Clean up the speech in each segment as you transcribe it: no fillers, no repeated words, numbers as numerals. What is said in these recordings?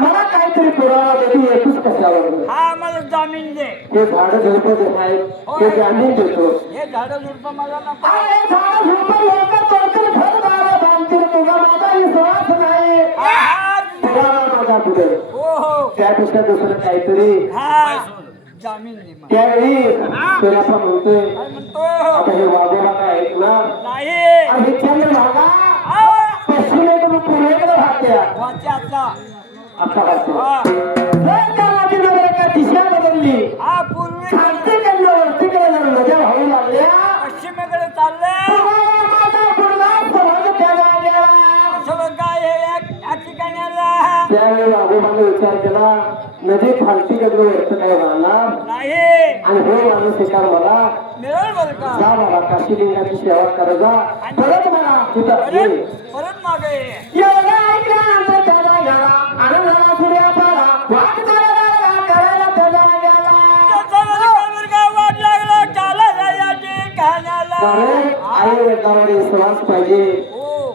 मला काहीतरी पुरावा देते येतच कशावर. हा मला जामीन दे. ते झाडं झुडपं जे आहेत ते जामीन देतो. हे झाडं झुडपं मला नको. अरे झाडं झुडपं लोक तोडतील घरदार बांधतील तुझा माझा विश्वास नाही. पुरावा माझा पुढे त्यापेक्षा दुसरं काहीतरी जामीन दे. त्यावेळी सूर्यापा म्हणतोय आता हे वाघोबा काय ऐकणार नाही. आणि चंद्र भागा पश्चिमेकडून पूर्वेकडे भागत्या आता दिशा बदलली. पूर्वी खालतीकडनं वरतीकडे जर नद्या वाहू लागल्या पश्चिमेकडे चालले. काय या ठिकाणी आला. त्यावेळी वाघोबाने विचार केला नदी खालतीकडनं वरत काय वाहणार नाही आणि हे माणूस शिकार मला मिळेल बरं का. जा बाबा काशीलिंगाची सेवा कर जा परत मला तिथं परत मागे एवढा ऐकल्यानंतर त्याला गेला आनंदाला सूर्या पाला वाट करायला त्याला गेला. वाट लागला चाला जायची खाण्याला. कारण आई वडिलांवर विश्वास पाहिजे.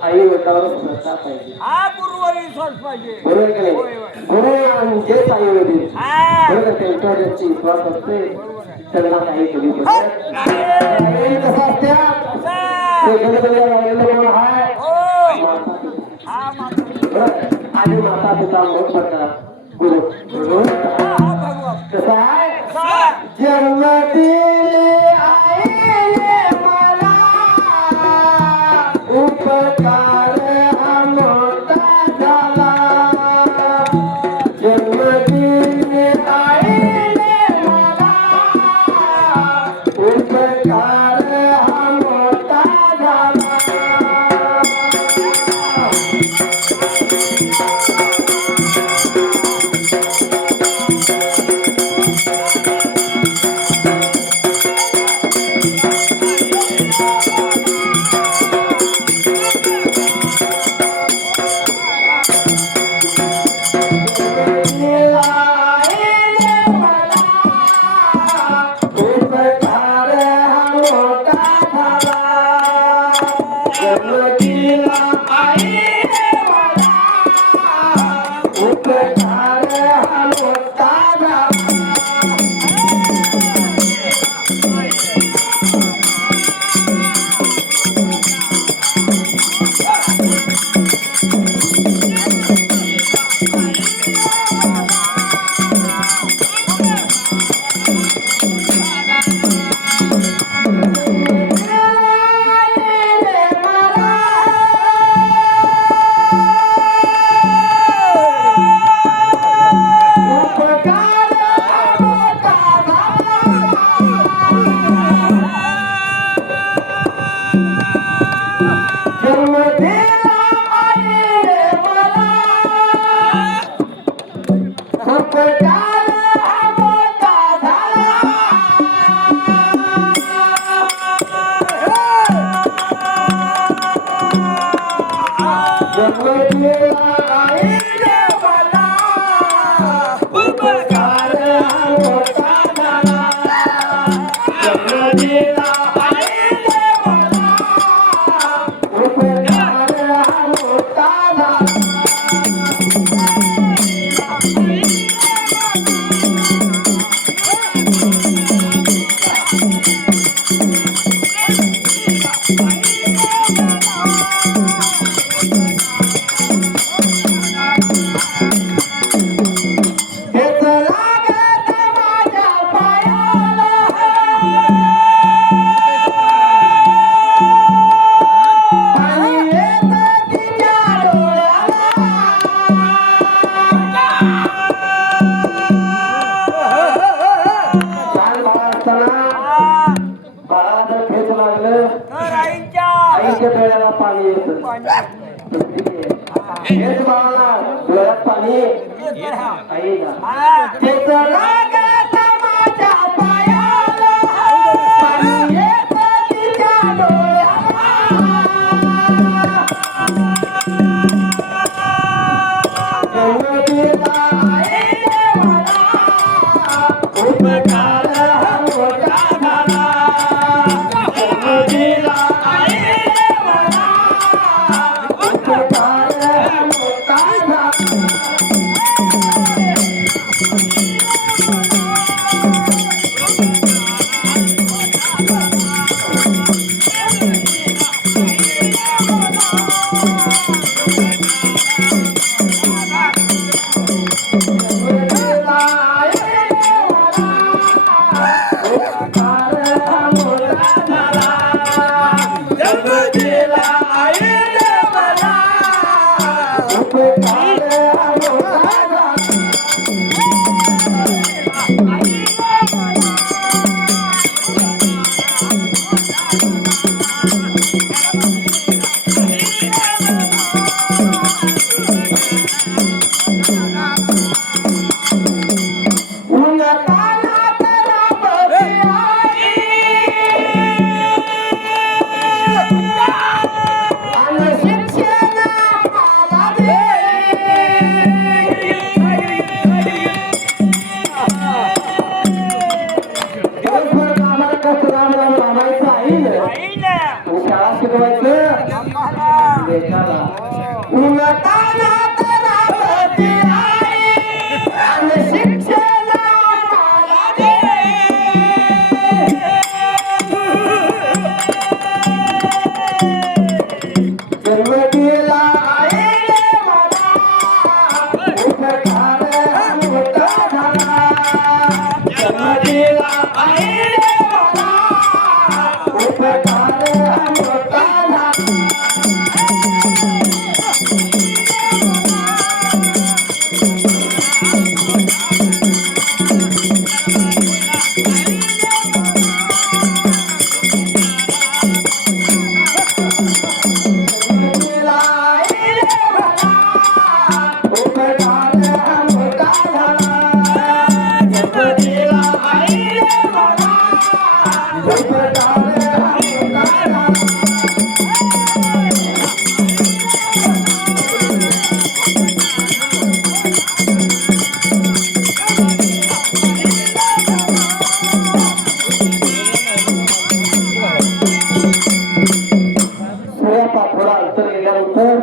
आई वडिलांवर श्रद्धा पाहिजे. हा गुरुवर विश्वास पाहिजे. बरोबर का नाही. गुरु म्हणजेच आई वडील बरोबर त्यांच्यावर ज्यांची विश्वास असते त्यांना काही कधी कसं असत्या कोण हाय आणि माता पिता मोठ म्हणतात गुरु. कसं आहे जन्म दिले आईने मला उपकार हा मोठा झाला. जन्म दिले आईने मला उपकार हा मोठा झाला. डोळ्याला पाणी येतं हेच बाळाला डोळ्यात पाणी आम्हाला देशाला उन्हातान्हात राबती आई आणि शिक्षण आम्हाला दे. जन्म दिला आईने मला, उपकार मोठा झाला. जन्म दिला आईने मला, उपकार मोठा झाला. थोडा अंतर गेल्यानंतर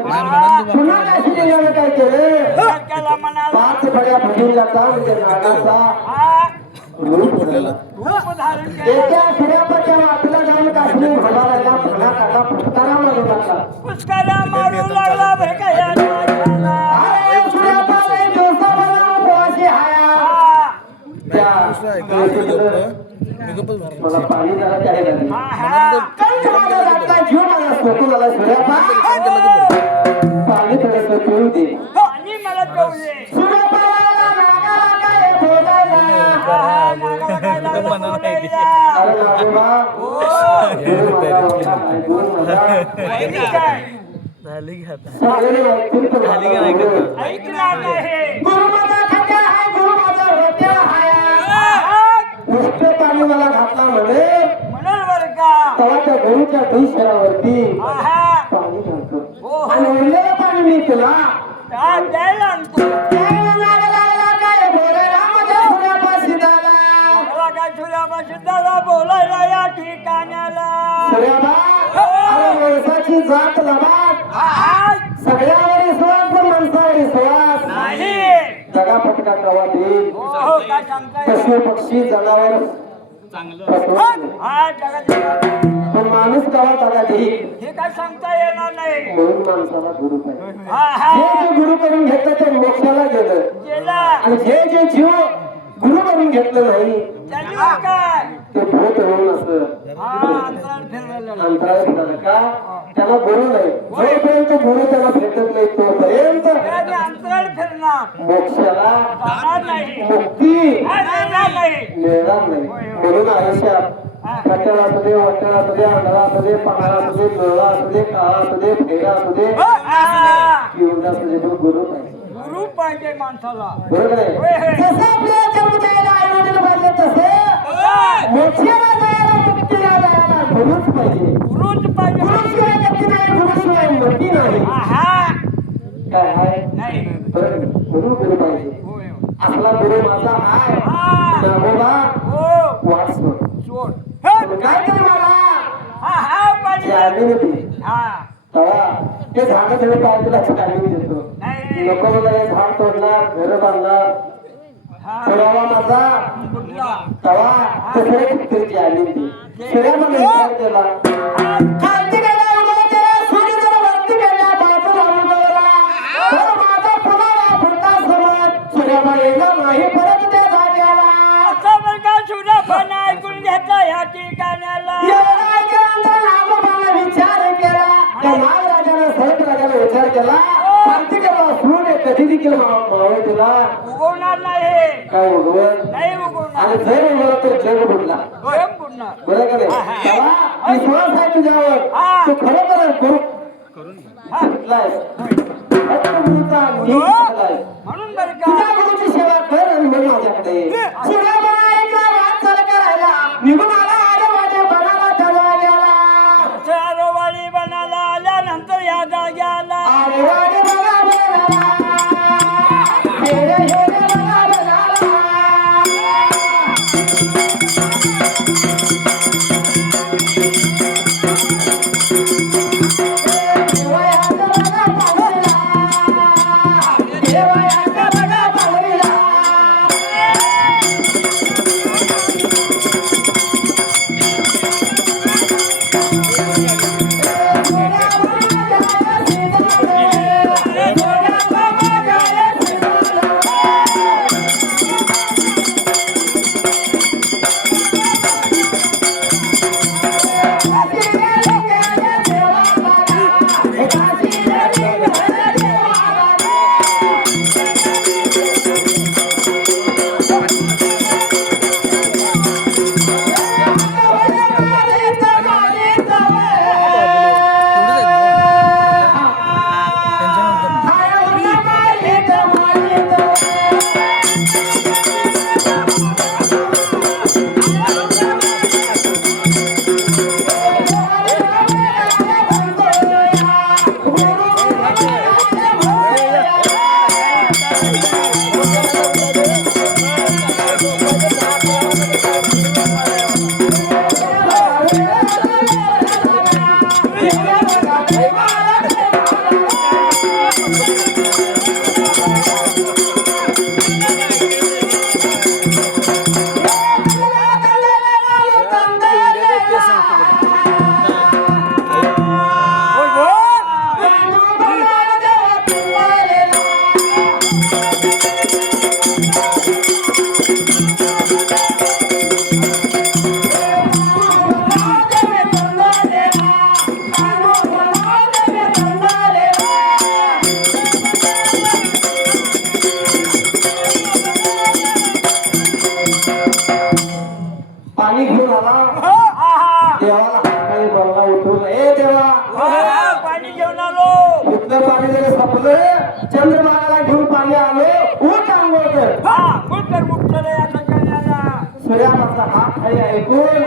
पुन्हा काशीला काय केलं, त्याला म्हणाला 5 बड्या भगिनीचा म्हणजे नागाचा हा रूप धरला. रूप धारण केलं एका सूर्यापाच्या वाटला जाऊन काश्मीर भगाला फुला काढला, फुटकारा मारू लागला. पुष्कळा मारू लागला बरं का या नागाला. अरे सूर्यापाला दिवसाभर उपवासी हाया. त्या मला पाणी जरा प्यायला दे. कंठ माझा लागला, जीव माझा सोकून आला. सूर्यापा पाणी थोडंसं पिऊ दे. आणि मला कळले सूर्यापाला नागाला काय बोलायला. नागाला काय लागलं बोलायला. अरे नागोबा, गुरु माझा होता काय, गुरु माझा. वहिनी काय सगळे ऐकतील पण माझा गुरु. ऐकणार नाही. गुरु माझा खात्या हाय, गुरु माझा होत्या हाय. नुसतं पाणी मला घातला म्हणे, म्हणून बरं का तेव्हा त्या गुरुच्या शहरावरती आहा पाणी घालतो हो. आणि उरलेलं पाणी मी तुला हा द्यायला आणतो. द्यायला लागला. काय बोलायला माझ्या सूर्यापाशी झाला. मला काय सूर्यापाशी दादा बोलायला या ठिकाण्याला. सूर्याबा, अरे माणसाची जात लबाड, आहा सगळ्यावर विश्वास पण माणसावर विश्वास. नाही. जगापटका कवा देईल, हो काय सांगताय. पशु पक्षी जनावर फसवत. हा जगात पण माणूस कवा त्याला देईल. हे काय सांगता येणार नाही. म्हणून माणसाला गुरु पाहिजे. हा जे गुरु करून घेतलं ते मोक्षाला गेलं, गेला आणि जे जीव गुरु करून घेतलं नाही त्यांनी काय ते भूत होऊन असं हा अंतराळ फिरवलेलं. अंतराळ फिरलं का, त्याला गुरु नाही. जोपर्यंत गुरु त्याला भेटत नाही तोपर्यंत त्याने अंतराळ फिरणार मोक्षाला जाणार नाही. मुक्ती हा, जाणार नाही. मिळणार नाही. म्हणून आयुष्यात कचरा असू दे, वटण असू दे, अंधारा असू दे, पांढरा असू दे, पिवळा असू दे, काळा असू दे, फेरा असू दे, हा, किंवा असू दे, पण गुरु पाहिजे. गुरु पाहिजे माणसाला. बरोबर आहे. होय, होय. जसं आपल्याला जन्म द्यायला आई वडील पाहिजे, तसे मोक्षाला जायला, मुक्तीला जायला गुरुच पाहिजे. गुरुच पाहिजे. गुरुशिवाय गती नाही, गुरुशिवाय मुक्ती नाही. आहा काय आहे? नाही. बरोबर. गुरु पाहिजे. होय. असला गुरु माझा आहे हा. नागोबा, हो वाट सोड. सोड. पण काय कर मला हा हा जे पाहिजे. आम्ही दे हा तेव्हा ते झाडं सगळे पाहिजे लक्षात आम्ही देतो. नाही. नको मला हे झाड तोडणार, घर बांधणार, हा पुरावा माझा कुठला तवा दुसरे कितीतरी आली होती. सूर्यामध्ये विचार केला, खालती गेला, उडवला गेला, सूर्य जरा वरती गेला, बाजूला उडवला. तर माझा पुन्हा फुटला समज, सूर्यामध्ये येणार नाही परत त्या जाग्याला. असं बरं का सूर्यपान ऐकून घेतला ह्या ठिकाण्याला. एवढा ऐकल्यानंतर नागोबाला विचार केला. त्या नागराजाने सर्पराजाने विचार केला, खालती गेला सूर्य कधी देखील मावळ तिला उगवणार नाही. काय उगवत, नाही उगवणार. आणि जर उगवला तर जग बुडला. स्वयं बुडणार. बरं का नाही? तेव्हा विश्वास आहे तुझ्यावर, तू खरोखर गुरु घेतलायस. फक्त गुरुचा नीट झालायस. म्हणून बरं तुझ्या का गुरुची सेवा कर आणि मग माझ्याकडे ये. सूर्याबाळा ऐकला, वाटचाल करायला निघून आला, अरे माझ्या बनाला त्याला गेला. सरोवारी बनाला आल्यानंतर या जाग्याला अरे वाडे बघा बनाला, हेरे हेरे बघा बनाला. पाणी घेऊन आला देवाला हाताने बोलला उठून ए देवा पाणी घेऊन आलो इथलं पाणी जरी संपलं चंद्रभागाला घेऊन पाणी आलो उठ आंघोळ कर मुठ्ठले या संकटाला सूर्यामाचा हात खाली ऐकून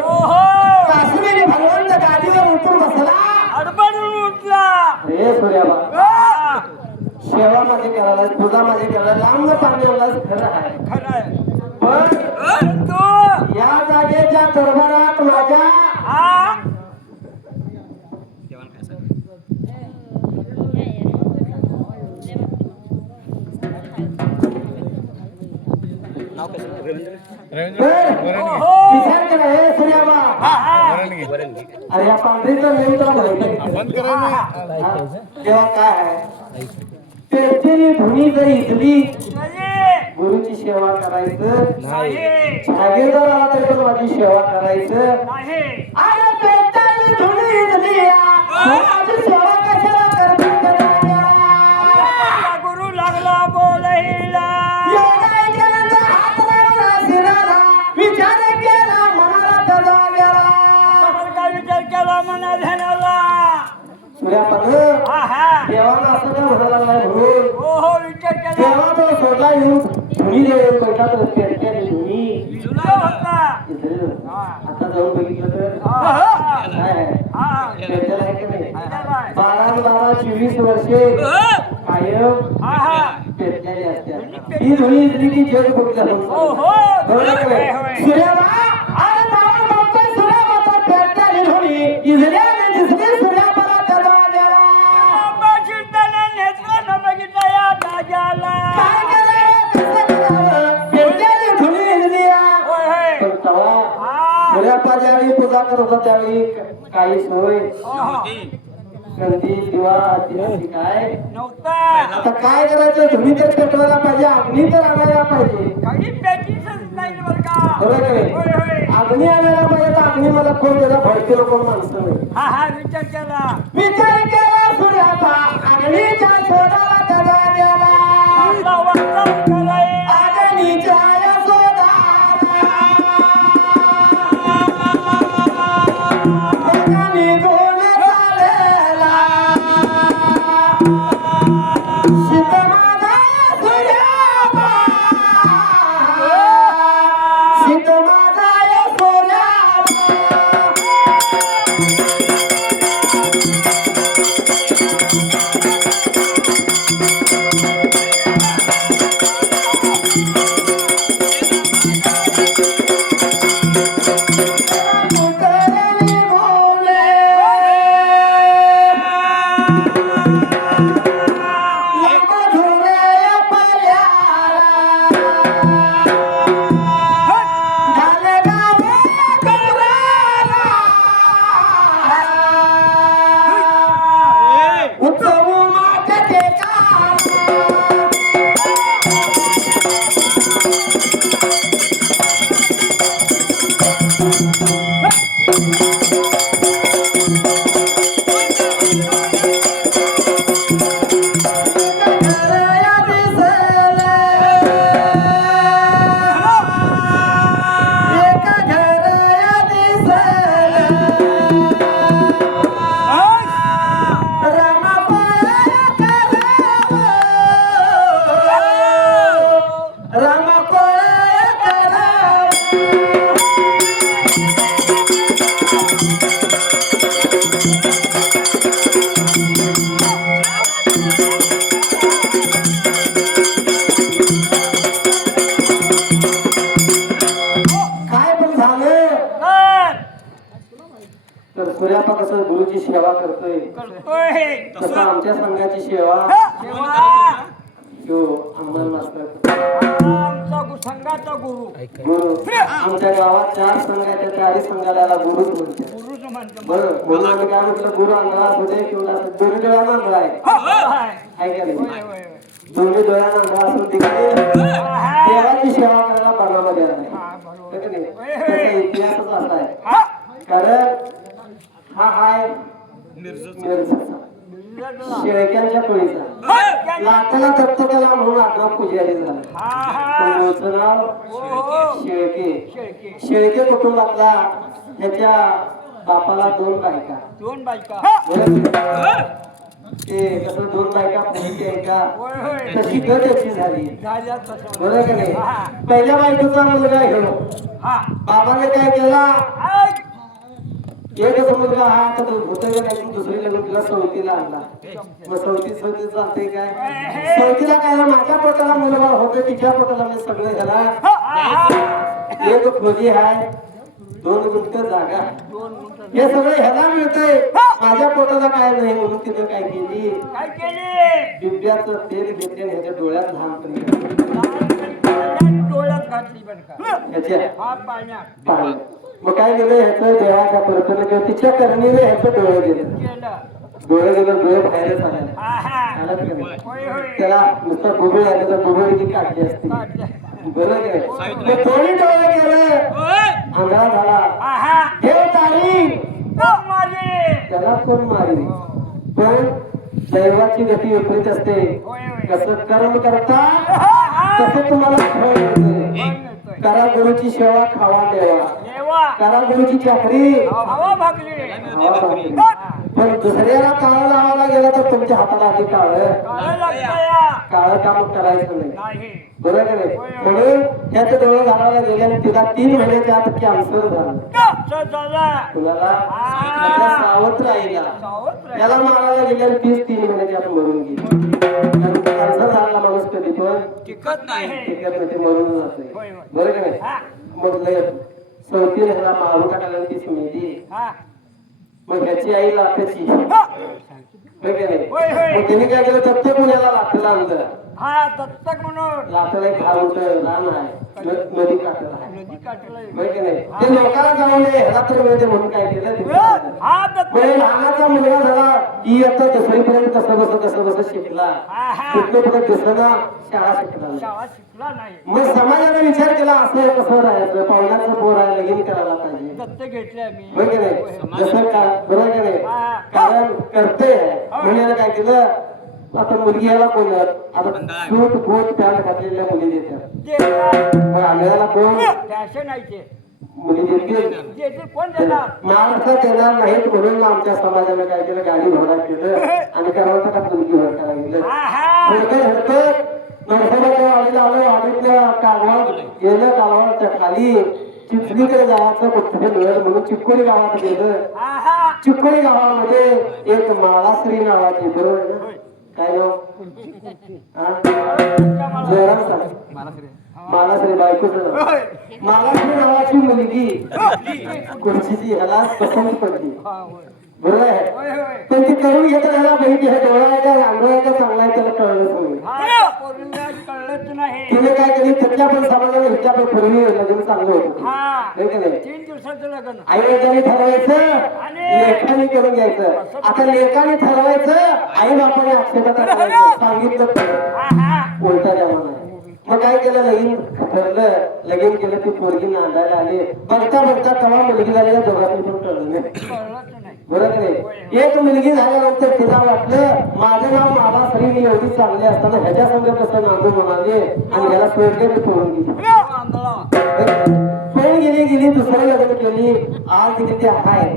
काश्मीरी भगवंत गादीवर उठून बसला अडबडून उठला रे सूर्याबा सेवा माझी करायला पूजा माझी करायला लांब पाणी एवढाच खरं आहे खरंय पण तू या जागेच्या दरबारात माझ्या विचार करा हे सूर्याबा अरे या पांढरीचं नेम तुला माहिती तेव्हा काय आहे पेरतेली धुनी जर इथली गुरुची सेवा करायचं जागीरदार आला तरी पण माझी सेवा करायचं अरे पेरतेली धुनी इथली माझी सेवा कशाला करतो गुरु लागला बोलहिला विचार केला मनाला त्याचा गेला विचार केला मना ध्यानाला सूर्यापद देवानं असं काय म्हणायला लागलाय म्हणून हो विचार केला देवा तो सोडला येऊन धुनी देव पैसा तर पेरत्या धुनी तुला होता आता जाऊन बघितलं तर काय आहे? पेरत्याला आहे की नाही 12-12-24 वर्षे कायम पेरलेली असतात ही धुनी इथली की जग बघितलं बरोबर सूर्याबा आणि जाऊन बघतोय सूर्याबाचा पेरत्याली धुनी इथल्या दिसली सूर्याबाला त्याला गेला काय करावं कसं करावं पेरत्याली धुनी इथली पण तेव्हा सूर्यापा ज्यावेळी पूजा करत होता त्यावेळी काही सोय कंदील दिवा दिवशी काय नव्हता आता काय करायचं धुनी तर पेटवायला पाहिजे अग्नी तर आणायला पाहिजे काही पॅटीसच नाही बरं का बरोबर आहे होय होय अग्नी आणायला पाहिजे तर अग्नी मला कोण त्याचा भडकेलो कोण माणसं नाही विचार केला विचार केला सूर्याचा अग्नीच्या शोधाला त्याला गेला अग्नीच्या या शोधाला अग्नी दोन झालेला शीतमादा सूर्याबा शीतमादा या सूर्याबा उतरली बोले मधुरे पल्याला झाले गावे गौराला उत्सव माते का आपण कसं गुरुची सेवा करतोय करतोय तसं आमच्या संघाची सेवा तेव्हा तो अंमल मास्तर आमचा संघाचा गुरु गुरु आमच्या गावात 4 संघ आहेत त्या 4 संघाला याला गुरुच म्हणतात गुरुच म्हणतो बरं म्हणून आम्ही काय म्हटलं गुरु अंधळा असू दे किंवा दोन्ही डोळ्यांना अंधळा आहे का नाही दोन्ही डोळ्यांना अंधळा असून देखील देवाची सेवा करायला पानामध्ये आला नाही का नाही त्याचा इतिहासच असा आहे कारण हा आहे मिरजेचा शेळक्यांच्या कोळीचा लाटाला दत्तकाला म्हणून आडनाव पुजारी झाला मूळचं नाव शेळके शेळके कुटुंबातला ह्याच्या बापाला 2 बायका 2 बायका ते कसं 2 बायका पुढची आहे का होय होय तशी गट याची झाली झाल्या तसं बरोबर का नाही पहिल्या बायकोचा मुलगा हेलो हा बाबाने काय केला आय, एकच मुलगा हा तर होतं का नाही दुसरी लग्न तिला सवतीला आणला मग सवती चालते काय सवतीला काय माझ्या पोटाला मुलगा होतं तिच्या पोटाला मी सगळं झाला एक खोली आहे 2 गुंठ जागा हे सगळं ह्याला मिळतंय माझ्या पोटाला काय नाही म्हणून तिने काय केली काय केली बिब्याचं तेल घेतले आणि ह्याच्या डोळ्यात लहानपणी डोळ्यात घातली बरं का ह्याच्या हा पाण्यात पाहिलं मग काय केलं ह्याचं देवाच्या परतनं किंवा तिच्या करणीने ह्याचं डोळे गेले केलं डोळे बाहेरच आले हा हा आलात का नाही? होय होय त्याला नुसतं बुबुळ आलं तर बुबुळीची काढली असते काढलं. बरोबर आहे मग थोडी डोळे गेले आंधळा झाला हा हा देव तारी तो माझे त्याला कोण मारी पण दैवाची गती विपरीत असते होय होय कसं कर्म करता हा हा तसं तुम्हाला फळ मिळते करा गुरुची सेवा खावा देवा देवा करा गुरुची चाकरी हवा भागली खावा भाकरी. पण दुसऱ्याला काळं लावायला गेला तर तुमच्या हाताला आधी काळं लागतंय काळं काम करायचं नाही नाही बरोबर आहे नाही? म्हणून ह्याचे डोळे घालायला गेले आणि तिला 3 महिन्याच्या आत कॅन्सर झाला कसं झालं कुणाला त्याच्या सावत्र आईला सावत्र आहे. त्याला मारायला गेल्यावर 3 महिन्याची आत मरून गेली कॅन्सर झालेला माणूस कधी पण टिकत नाही टिकत नाही, ते मरून जाते होय, होय. बरोबर आहे हा मग लय सवतीने ह्याला मारून टाकायला आणि ती सुमेली हा मग ह्याची आई लाथाची होय का नाही होय, होय. मग तिने काय केलं दत्त पुण्याला लाथेला आणलं हा दत्तक म्हणून लाथेला एक घाल होतं लहान आहे नदी काठाला आहे नदी काठला होय की नाही ते लोकांना जाऊ नये ह्याला तर मिळते म्हणून काय केलं ते हा दत्त म्हणजे लहानाचा मुलगा झाला की आता 10वी पर्यंत कसं बसं शिकला हा हा तिथलं पुढे दिसना शाळा शिकला नाही. शाळा शिकला नाही मग समाजाने विचार केला असं कसं राहायचं पाहुण्याचं पोर आहे लगीन करायला पाहिजे दत्त घेतले आम्ही होय की नाही जसं का बरोबर की नाही हा. कारण करते म्हणून यानं काय केलं आता मुलगी याला कोण आता सूट बूट पॅन्ट घातलेल्या मुली देतात मग आंधळ्याला कोण फॅशन आहे ते मुली देतील जे कोण देणार महाराष्ट्रात देणार नाहीत म्हणून आमच्या समाजाने काय केलं गाडी घोडा केलं आणि कर्नाटकात मुलगी भर करायला गेलं हा हा नरसोबाच्या वाडीला आलं वाडीतल्या कालवाड गेलं कालवाडच्या खाली चिखलीकडे जायचं कुठे मिळेल म्हणून चिक्कोडी गावात गेलं हा हा चिक्कोडी गावामध्ये एक माळाश्री नावाची बरोबर आहे ना काय नाव हा? जोरानं सांग. मालाश्री बायकोचं नाव मालाश्री नावाची मुलगी खुर्चीची ह्याला पसंत पडली हा, होय. बरोबर आहे होय होय पण ती करून घेत राहिला बहिणी हे डोळा आहे का आंघोळ आहे का चांगला आहे त्याला कळलंच नाही हा पोरीला कळलंच नाही तिने काय केली त्याच्या पण समाजाने हिच्या पण पूर्वी लग्न चांगलं होतं हा हे की नाही 3 दिवसाचं लग्न आई वडिलांनी ठरवायचं आणि- लेखाने करून घ्यायचं आता लेखाने ठरवायचं आई बापाने आक्षेपात करायचं सांगितलं तर हा हा उलटा जमाना आहे मग काय केलं लगीन ठरलं लगीन केलं ती पोरगी नांदायला आली बघता बघता तेव्हा मुलगी झालेल्या दोघांनी पण कळलं नाही कळलंच नाही बरोबर नाही एक मुलगी झाल्यानंतर तिला वाटलं माझं नाव माला सरी मी एवढी चांगली असताना ह्याच्या संग कसं नांदू म्हणाले आणि ह्याला सोडले मी सोडून गेली आंधळा सोडून गेली दुसरं लग्न केली आज किती हाय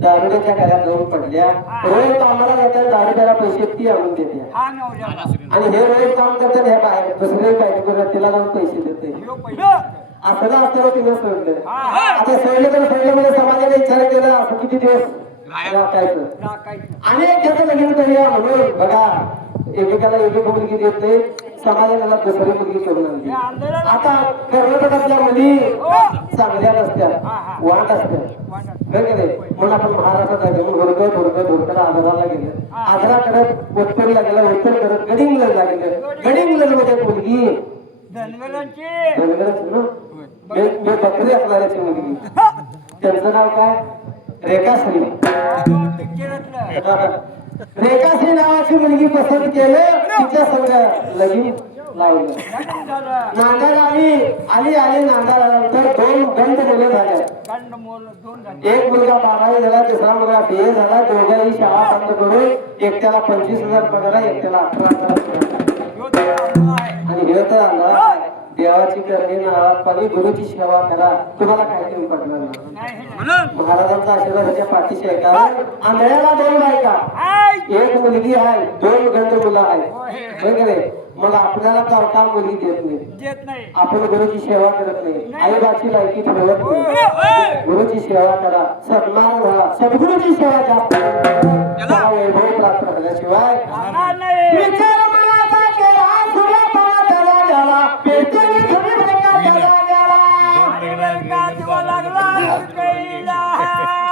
दारुड्याच्या घरात जाऊन पडल्या रोज कामाला जातात दारुड्याला पैसे ती आणून देते हा नवऱ्याला आणि हे रोज काम करतात ह्या बाहेर दुसरे काय करतात तिला जाऊन पैसे देते ह्यो पहिलं असं असताना तिने सोडलं हा हा आता सोडलं तर सोडलं म्हणजे समाजाने विचार केला असं किती दिवस राखायचं टाकायचं अनेक ह्याचं लगीन करूया म्हणून बघा एकेकाला एक मुलगी देत नाही समाजाला दुसरी मुलगी करून आणली हे आंधळा आता कर्नाटकातल्या मुली हो. चांगल्या नसत्या हा, हा. वाट असत्या वाटत म्हणून आपण महाराष्ट्रात घेऊन धोरकं आजराला गेलं. आजरा करत उत्तरला गेलं, उत्तर करत गडिंगला गेलं. गडिंगलमध्ये मुलगी धनगरांची धनगरच ना, मी बकरी असणाऱ्याची मुलगी. त्यांचं नाव काय? रेखाश्री. पिक्चरातलं रेखाश्री नावाची मुलगी पसंत केलं, तिच्या संग लगीन लावलं. लग्न झालं. नांदाला आली नांदानंतर 2 गंध मुलं झाल्या. कांड मोल 2 झाले. एक मुलगा 12वी झाला, दुसरा मुलगा BA झाला. दोघांही शाळा बंद करून एकट्याला 25,000 पगार आहे, एकट्याला 18,000 पगार. ह्यो तर आपला आहे. आणि हे तर आला देवाची करणी नावात पाणी गुरुची सेवा करा, तुम्हाला काय कमी पडणार नाही. नाही. महाराजांचा आशीर्वाद ह्याच्या पाठीशी आहे का? आंधळ्याला 2 बायका, हाय. एक मुलगी आहे, 2 गंध मुलं आहेत. होय. होय की नाही? मग आपल्याला का मुलगी देत नाही? देत नाही. आपण गुरुची सेवा करत नाही, आईबाची लायकी ठेवत होय. नाही. होय. गुरुची सेवा करा, सन्मान करा, सद्गुरूची सेवा जास्त करा. वैभव प्राप्त झाल्याशिवाय होणार नाही. विचार मनाचा केला, सूर्यपणाला गेला, पेटली धुळी प्रकाशाला गेला. आणि बरका दिवा लागला कैला.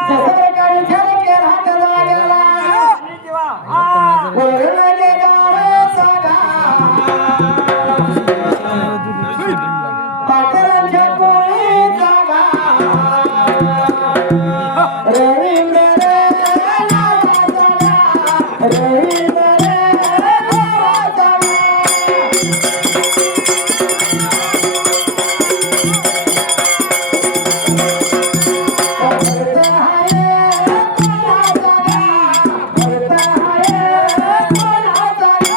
जसं एका विचार केला त्याला गेला. आणि दिवा. हा. वरून गेला सगा. पाटलांच्या पोळी जागा. रवींद्र रे लावा जागा. रवींद्र रे लावा जागा. करता है कोणा जागा. करता है कोणा जागा.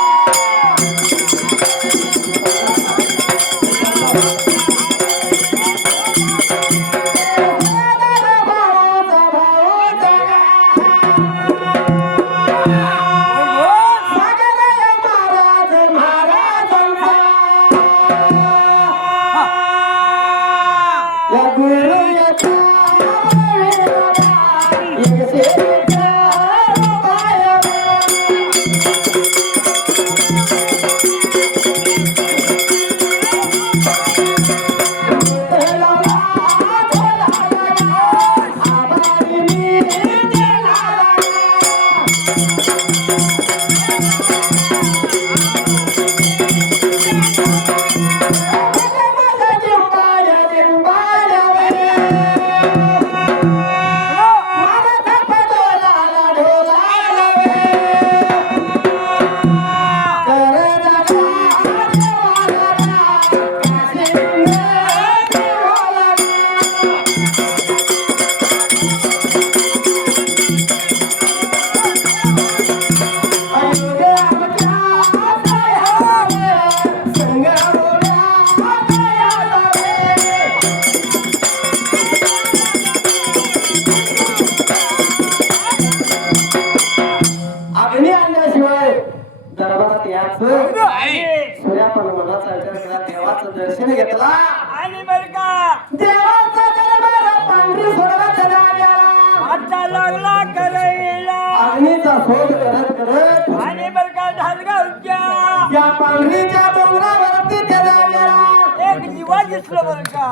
अग्नी आणल्याशिवाय दरबारात यायचं. सूर्यापण मनाचा विचार केला, देवाचं दर्शन घेतला. आणि बरका देवाचा दरबार पांढरी सोडला त्याला गेला. आता लागला करैला. अग्नीचा शोध करत करत आणि बरका धालगावच्या या पांढरीच्या डोंगरावरती त्याला गेला. एक दिवा दिसलं बरका.